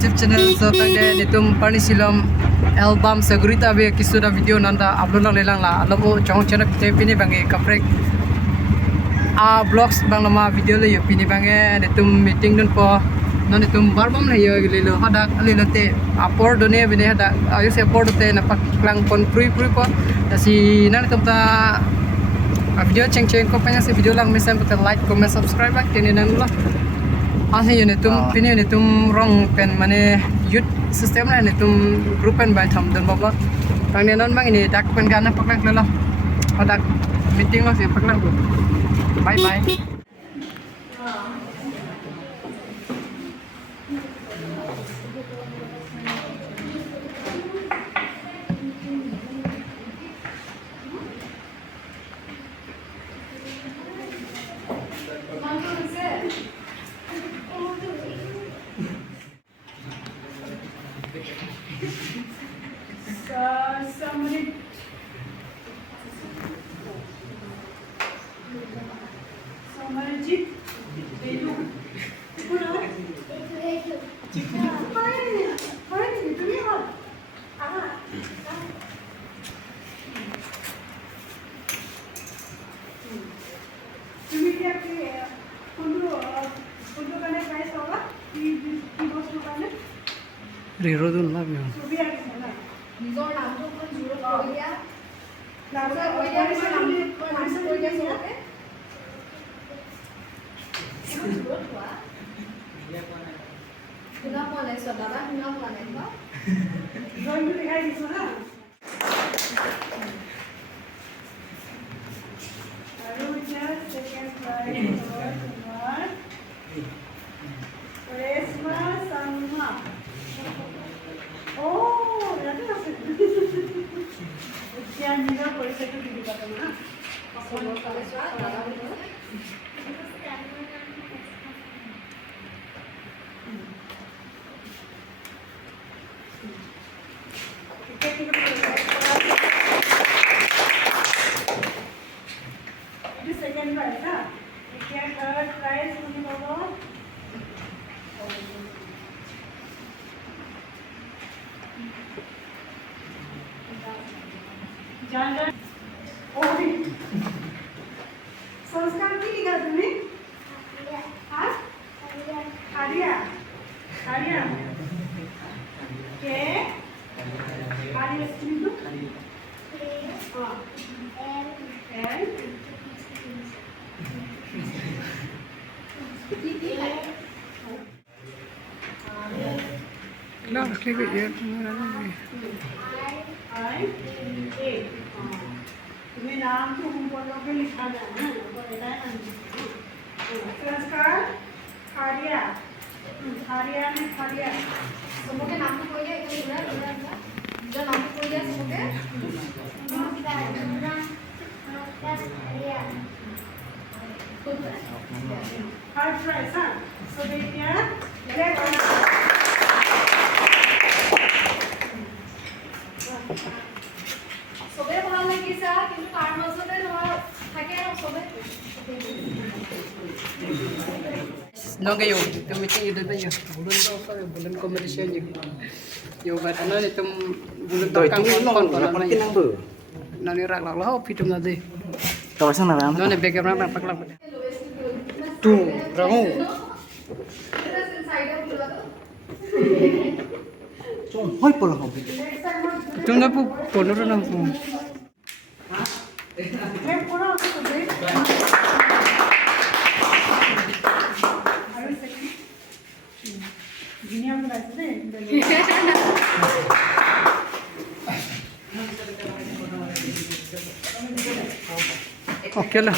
YouTube channel so tangde nitum parnisilom album segurita be kisuda video nanda upload lang lelang la alobo chong channel te pini bangi kaprek vlogs bang lama video le yo pini bange nitum meeting dun po non nitum barbam le yo lilo hadak lilo te apor done bine hadak ayo se apor te na paklang pon free po si nan nitum ta video cheng ko panya se video lang mesen pete like comment subscribe bak tini nan lah asli ini tum pini ini tum rong pen mane youth system lah ini tum group pen by tham dan bawa tang ni non bang ini dak pen gana paklang lelah pada meeting lah sih paklang tu bye bye somebody jeep beju pura fine itu ni hal তুমি কি আপনি কোন দোকানে price হবে কি বস্তু দোকানে রিরোদুল লাভ না ছবি আছে না নিজৰ নামটো কোন জুৰো কৰি দিয়া নামটো কৰি দিয়া নামটো কৰি দিয়া সবকে জুৰো হোৱা শুনা পোৱা নাই দাদা শুনা পোৱা নাই ন জয়টো দেখাই দিছো না আৰু এতিয়া সেকেন্ড প্ৰাইজ তোমাৰ ৰেশমা শৰ্মা क्या निगा पैसे तो दीदी पता ना असलो काले स्वा दादा बोलो ये सेकंड प्राइज ना क्या थर्ड प्राइज मुझे बोलो जान ओही संस्कार की लिखा तुमने हाँ आर्या आर्या के आर्या स्त्री तो हाँ एल ना रखने को ये तुम्हारा नहीं आई ए तुम्हें नाम तो हम बोलों के लिखा जाना है तो बेटा है संस्कार खारिया खारिया ने खारिया सबके नाम तो कोई है इधर जो नाम तो कोई है सबके नमस्कार खारिया हार्ड प्राइस हाँ सो देखिए সবে ভাল লাগিছে কিন্তু তাৰ মাজতে নহয় থাকে আৰু সবে nonggayo meeting itu tanya bulan to apa bulan competition juga yo batana itu bulan takang kon nang be nang rak lak lah pitum nade to sana ram no ne bege ram pak lak tu ramu hoi pola ho tu na pu pono ro nang oke lah